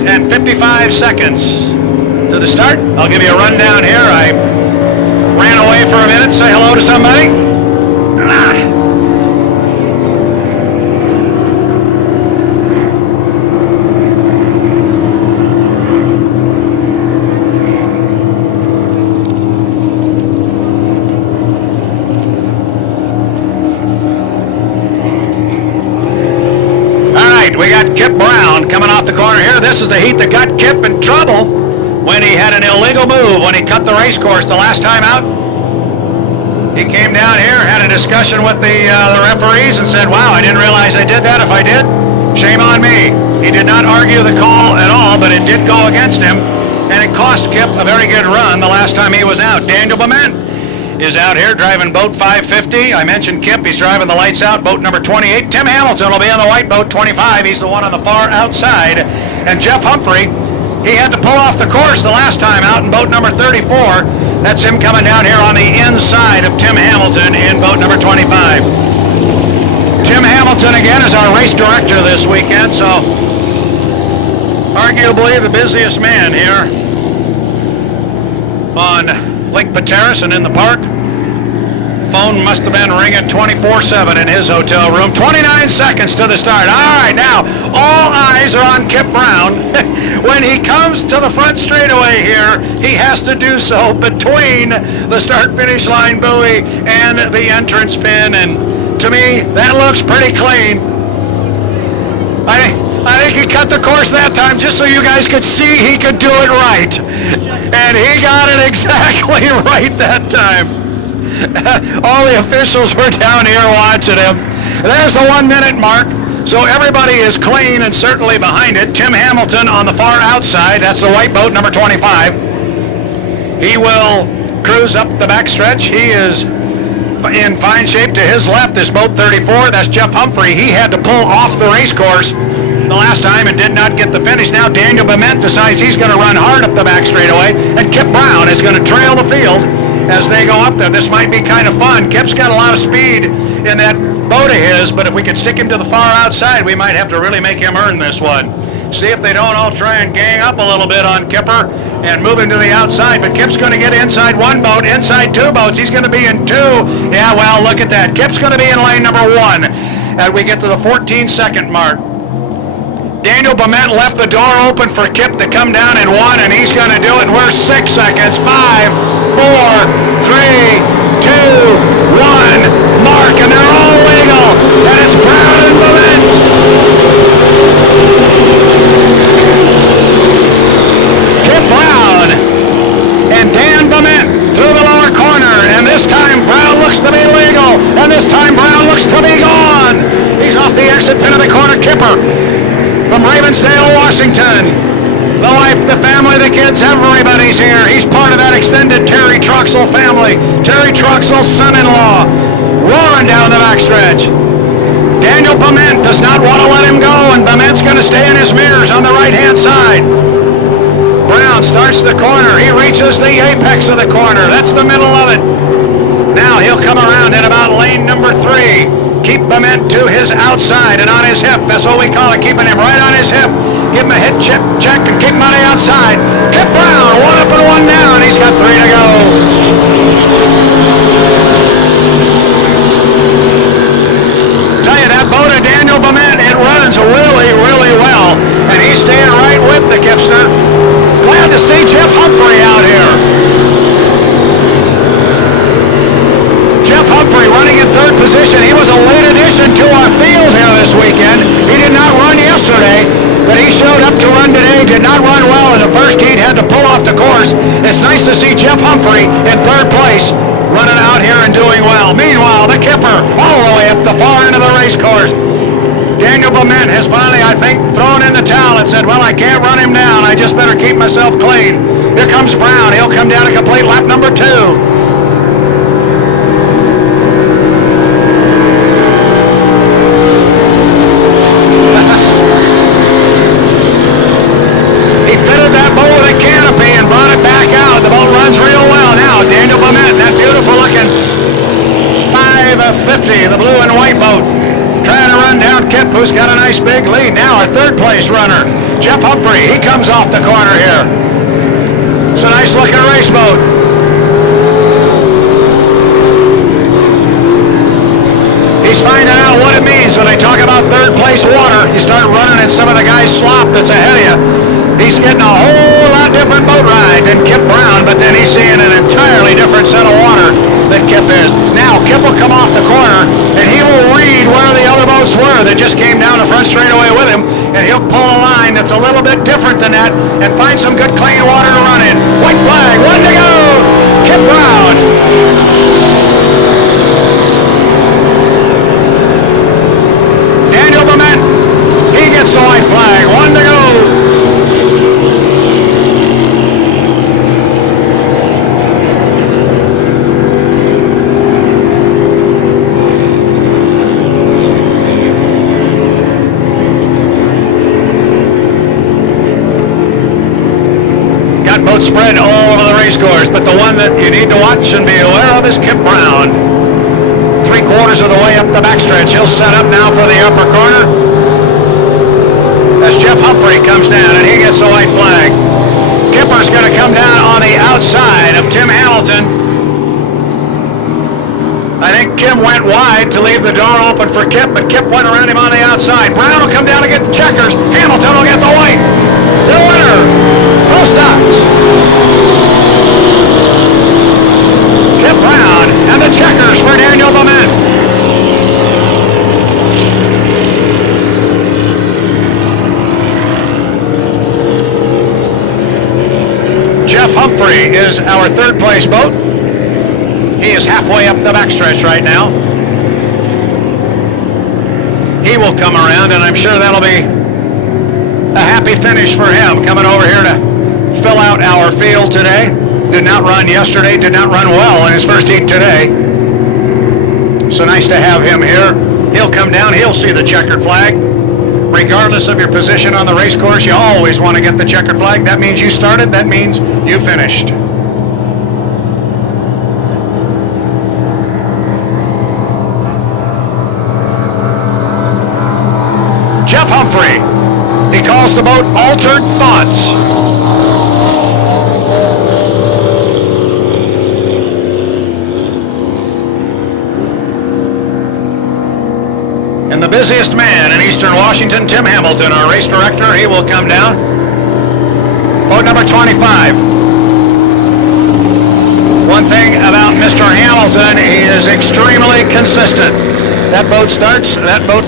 minutes and 55 seconds to the start. I'll give you a rundown here. I ran away for a minute, say hello to somebody. We got Kip Brown coming off the corner here. This is the heat that got Kip in trouble when he had an illegal move when he cut the race course the last time out. He came down here, had a discussion with the referees and said, wow, I didn't realize I did that. If I did, shame on me. He did not argue the call at all, but it did go against him, and it cost Kip a very good run the last time he was out. Daniel Bement is out here driving boat 550. I mentioned Kip. He's driving the lights out, boat number 28. Tim Hamilton will be on the white boat 25. He's the one on the far outside. And Jeff Humphrey, he had to pull off the course the last time out in boat number 34. That's him coming down here on the inside of Tim Hamilton in boat number 25. Tim Hamilton again is our race director this weekend, so arguably the busiest man here on Lake Pateros and in the park. Phone must have been ringing 24/7 in his hotel room. 29 seconds to the start. All right, now all eyes are on Kip Brown. When he comes to the front straightaway here, he has to do so between the start-finish line buoy and the entrance pin, and to me, that looks pretty clean. I think he cut the course that time just so you guys could see he could do it right. And he got it exactly right that time. All the officials were down here watching him. There's the 1 minute mark. So everybody is clean and certainly behind it. Tim Hamilton on the far outside. That's the white boat, number 25. He will cruise up the backstretch. He is in fine shape. To his left is boat 34. That's Jeff Humphrey. He had to pull off the race course the last time and did not get the finish. Now Daniel Bement decides he's going to run hard up the back straightaway, and Kip Brown is going to trail the field as they go up there. This might be kind of fun. Kip's got a lot of speed in that boat of his, but if we could stick him to the far outside, we might have to really make him earn this one. See if they don't all try and gang up a little bit on Kipper and move him to the outside, but Kip's going to get inside one boat, inside two boats. He's going to be in two. Yeah, well, look at that. Kip's going to be in lane number one as we get to the 14-second mark. Daniel Bement left the door open for Kip to come down in one, and he's going to do it. We're 6 seconds. 5, 4, 3, 2, 1. Mark, and they're all legal. And it's Brown and Bement. Kip Brown and Dan Bement through the lower corner, and this time Brown looks to be legal, and this time Brown looks to be gone. He's off the exit pin of the corner. Kipper from Ravensdale, Washington. The wife, the family, the kids, everybody's here. He's part of that extended Terry Troxell family. Terry Troxell's son-in-law, roaring down the backstretch. Daniel Bement does not want to let him go, and Bement's going to stay in his mirrors on the right-hand side. Brown starts the corner. He reaches the apex of the corner. That's the middle of it. Now he'll come around in about lane number 3. Keep Bement to his outside and on his hip. That's what we call it, keeping him right on his hip. Give him a hit check and keep him on the outside. Kip Brown, 1 up and 1 down. He's got 3 to go. Tell you, that boat of Daniel Bement, it runs really, really well. And he's staying right with the Kipster. Glad to see Jeff Humphrey out here. Jeff Humphrey running in 3rd position. He was a late addition to our field here this weekend. He did not run yesterday, but he showed up to run today. Did not run well in the first heat. Had to pull off the course. It's nice to see Jeff Humphrey in 3rd place running out here and doing well. Meanwhile, the Kipper all the way up the far end of the race course. Daniel Bement has finally, I think, thrown in the towel and said, well, I can't run him down. I just better keep myself clean. Here comes Brown. He'll come down to complete lap number 2. The blue and white boat trying to run down Kip, who's got a nice big lead. Now our 3rd place runner, Jeff Humphrey. He comes off the corner here. It's a nice looking race boat. He's finding out what it means when they talk about third place water. You start running in some of the guys' slop that's ahead of you. He's getting a whole lot different boat ride than Kip Brown, but then he's seeing an entirely different set of water than Kip is. Now Kip will come off the corner and he will read where the other boats were that just came down the front straightaway with him, and he'll pull a line that's a little bit different than that and find some good clean water to run in. White flag, one to go! Kip Brown. He gets the white flag. One to go. Got boats spread all over the race course, but the one that you need to watch and be aware of is Kip Brown. 3/4 of the way up the backstretch. He'll set up now for the upper corner as Jeff Humphrey comes down and he gets the white flag. Kipper's going to come down on the outside of Tim Hamilton. I think Kim went wide to leave the door open for Kip, but Kip went around him on the outside. Brown will come down and get the checkers. Hamilton will get the white. The winner, pro stops. Kip Brown and the checkers for Daniel Bement. Jeff Humphrey is our third place boat. He is halfway up the backstretch right now. He will come around, and I'm sure that'll be a happy finish for him coming over here to fill out our field today. Did not run yesterday, did not run well in his first heat today. So nice to have him here. He'll come down, he'll see the checkered flag. Regardless of your position on the race course, you always want to get the checkered flag. That means you started, that means you finished. Jeff Humphrey, he calls the boat Altered Thoughts. And the busiest man in Eastern Washington, Tim Hamilton, our race director, he will come down. Boat number 25. One thing about Mr. Hamilton, he is extremely consistent. That boat starts, that boat